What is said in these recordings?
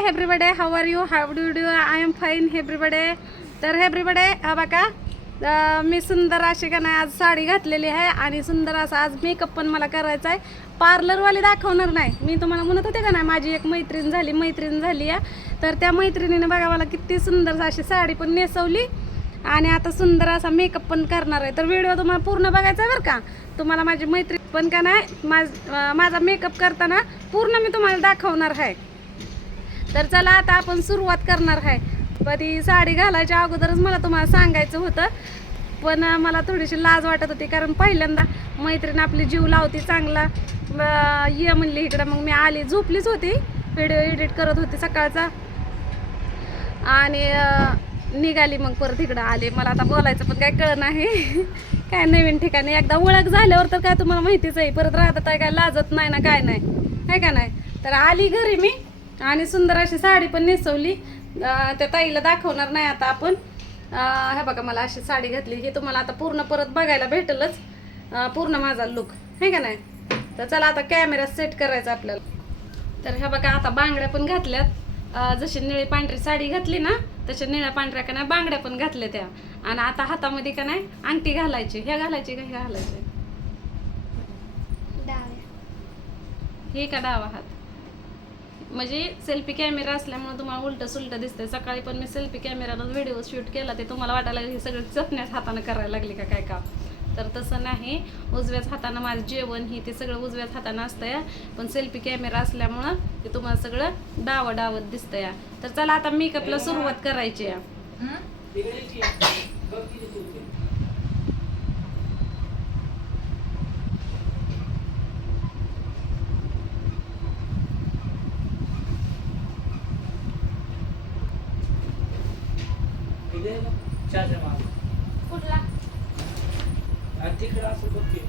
High एव्हरीबडे, how are you, how do do, I am fine एव्हरीबडे. तर एव्हरीबडे हा बघा, मी सुंदर अशी का नाही आज साडी घातलेली आहे आणि सुंदर असा आज मेकअप पण मला करायचा आहे. पार्लरवाली दाखवणार नाही, मी तुम्हाला म्हणत होते का नाही माझी एक मैत्रीण झाली आहे. तर त्या मैत्रिणीने बघा मला किती सुंदर अशी साडी पण नेसवली आणि आता सुंदर असा मेकअप पण करणार आहे. तर व्हिडिओ तुम्हाला पूर्ण बघायचा आहे बरं का. तुम्हाला माझी मैत्रीण पण का नाही माझा मेकअप करताना पूर्ण मी तुम्हाला दाखवणार आहे. तर चला आता आपण सुरुवात करणार आहे. कधी साडी घालायच्या अगोदरच मला तुम्हाला सांगायचं होतं, पण मला थोडीशी लाज वाटत होती, कारण पहिल्यांदा मैत्रीण आपली जीव लावती चांगला. ये म्हणली इकडं, मग मी आली, झोपलीच होती, व्हिडिओ एडिट करत होती सकाळचा आणि निघाली. मग परत इकडं आले. मला आता बोलायचं पण काय कळत नाही. काय नवीन ठिकाणी एकदा ओळख झाल्यावर तर काय तुम्हाला माहितीच आहे, परत राहतात काय लाजत नाही ना, काय नाही आहे का नाही. तर आली घरी मी आणि सुंदर अशी साडी पण नेसवली. त्या ताईला दाखवणार नाही आता आपण. हे बघा मला अशी साडी घातली, हे तुम्हाला आता पूर्ण परत बघायला भेटेलच, पूर्ण माझा लुक आहे का नाही. तर चला आता कॅमेरा सेट करायचा आपल्याला. तर ह्या बघा आता बांगड्या पण घातल्यात, जशी निळी पांढरी साडी घातली ना तशा निळ्या पांढऱ्या का नाही बांगड्या पण घातल्या त्या. आणि आता हातामध्ये का नाही अंगठी घालायची. ह्या घालायची का ह्या घालायची, हे का डावा हात, म्हणजे सेल्फी कॅमेरा असल्यामुळे तुम्हाला उलट सुलट दिसतंय. सकाळी पण मी सेल्फी कॅमेराला व्हिडिओ शूट केला, ते तुम्हाला वाटायला लागलं हे सगळं चपण्याच हाताने करायला लागली का काय काम. तर तसं नाही, उजव्याच हातानं माझं जेवण हे ते सगळं उजव्याच हातानं असतंय, पण सेल्फी कॅमेरा असल्यामुळं ते तुम्हाला सगळं डावत दिसतंय. तर चला आता मेकअपला सुरुवात करायची आहे. कुठला तिकडे असं बघ की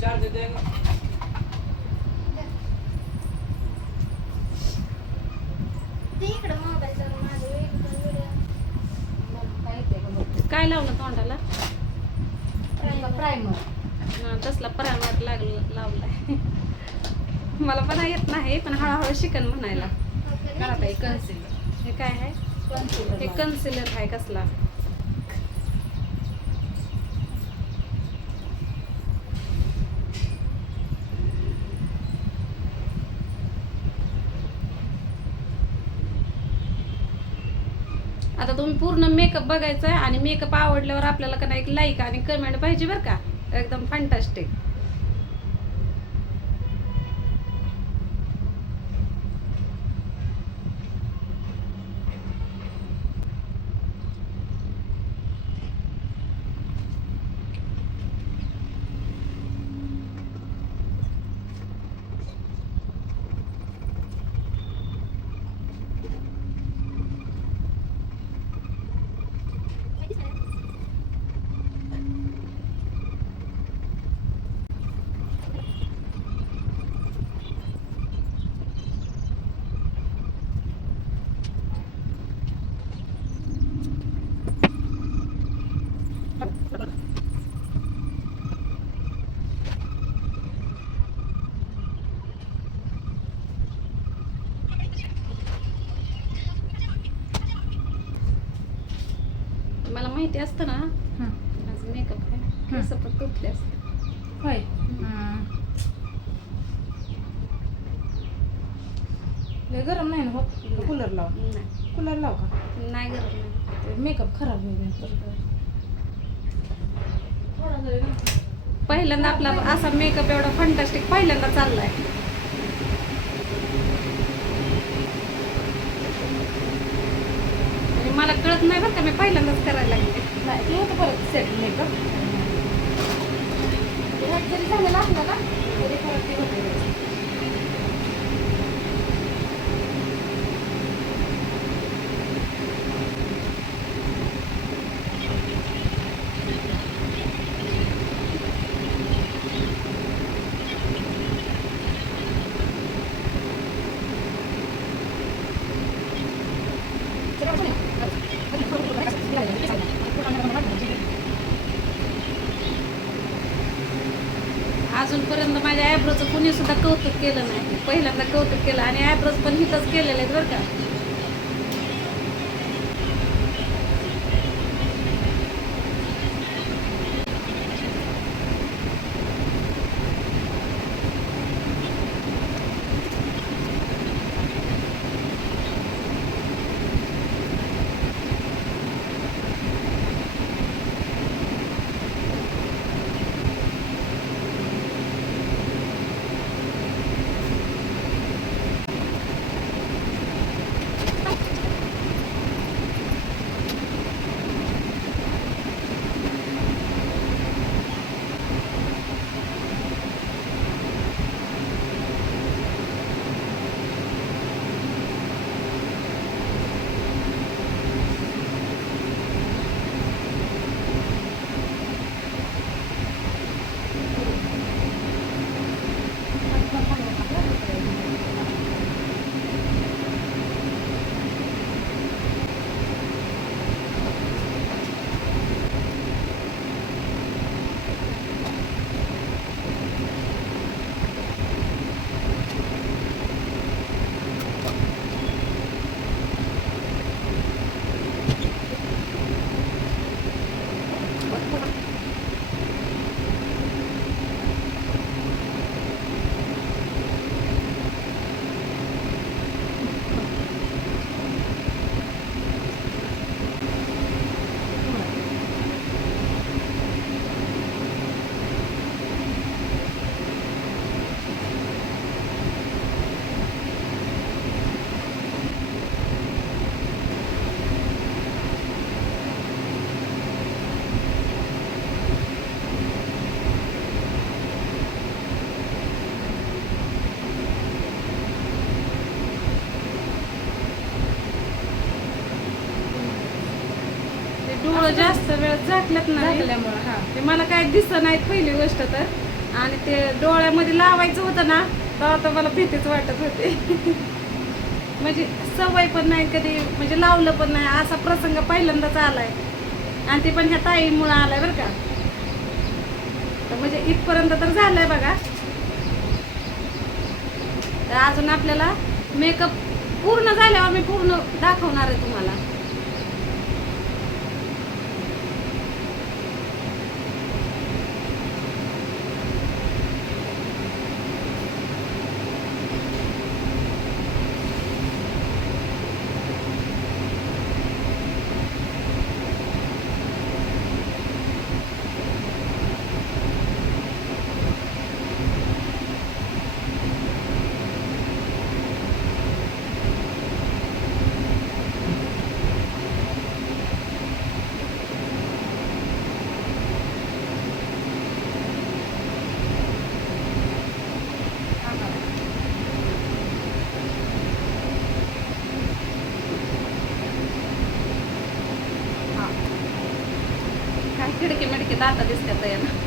चार्ज दे ना. काय लावलं तोंडाला, प्रायमर. तसला प्रायमर लावलाय. मला पण येत नाही, पण हळूहळू शिकन म्हणायला. कन्सिलर. हे काय आहे, हे कन्सिलर आहे कसला. आता तुम्ही पूर्ण मेकअप बघायचा आहे आणि मेकअप आवडल्यावर आपल्याला का नाही एक लाईक आणि कमेंट पाहिजे बरं का, एकदम फॅन्टास्टिक. मला माहिती असतं ना माझं मेकअप आहे, केस पण तुटले असते. होय. लय गरम नाही ना, हो कूलर लाव. नाही कूलर लाव का, नाही गरज नाही. मेकअप खराब होईल. पहिल्यांदा आपला असा मेकअप एवढा फंटास्टिक पहिल्यांदा चाललाय. म्हणजे मला कळत नाही बरं का, मी पहिल्यांदाच करायला लागले. नाही ते होतं परत सेट मेकअप. जरी झालेला असला ना तरी परत ते होते. आज अजूनपर्यंत माझ्या आयब्रोचं कुणी सुद्धा कौतुक केलं नाही. पहिल्यांदा कौतुक केलं आणि आयब्रोज पण हिथंच केलेले आहेत बरं का. डोळं जास्त वेळ झाकल्यात ना झाकल्यामुळं हा ते मला काय दिसत नाहीत पहिली गोष्ट तर. आणि ते डोळ्यामध्ये लावायचं होतं ना तेव्हा तर मला भीतीच वाटत होते. म्हणजे सवय पण नाही कधी, म्हणजे लावलं पण नाही. असा प्रसंग पहिल्यांदाच आलाय आणि ते पण ह्या ताईमुळं आलाय बरं का. तर म्हणजे इथपर्यंत तर झालंय बघा. तर अजून आपल्याला मेकअप पूर्ण झाल्यावर मी पूर्ण दाखवणार आहे तुम्हाला. काय खिडकी मिडकी दाता दिसतात ना.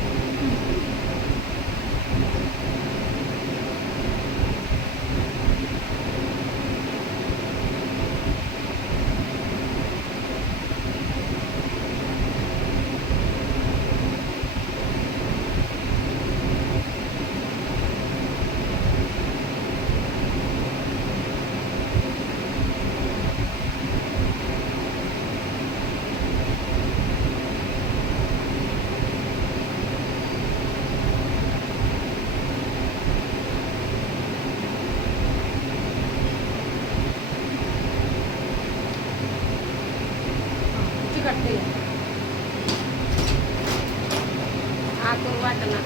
चिकटते आकून वाटना.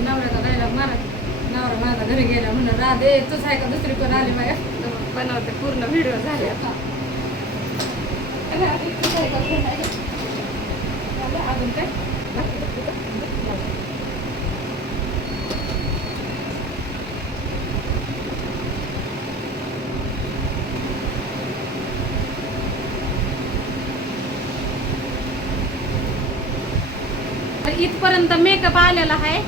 नवऱ्याचा डायलॉग मारा. नवरा माझा घरी गेला म्हणून राधे तूच आहे का दुसरी पण आली माझ्या. बनवते पूर्ण व्हिडिओ झाले आता. अजून काय तर इथपर्यंत मेकअप आलेला आहे.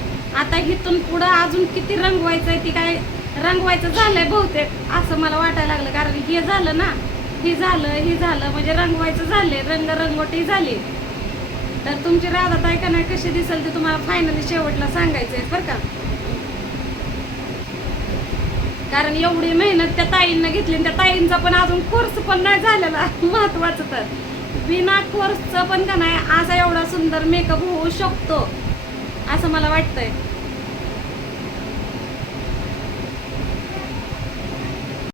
आता इथून पुढं अजून किती रंगवायचंय ती काय रंगवायचं झालंय बहुतेक असं मला वाटायला लागलं. कारण हे झालं ना, हे झालं म्हणजे रंगवायचं झाले, रंगरंगोटी झाली. तर तुमची राधाताई का नाही कशी दिसेल ते तुम्हाला फायनली शेवटला सांगायचंय बरं का. कारण एवढी मेहनत त्या ताईंना घेतली आणि त्या ताईंचा पण अजून कोर्स पण नाही झालेला. महत्वाचं तर बिना कोर्सचं पण का नाही असा एवढा सुंदर मेकअप होऊ शकतो असं मला वाटतंय.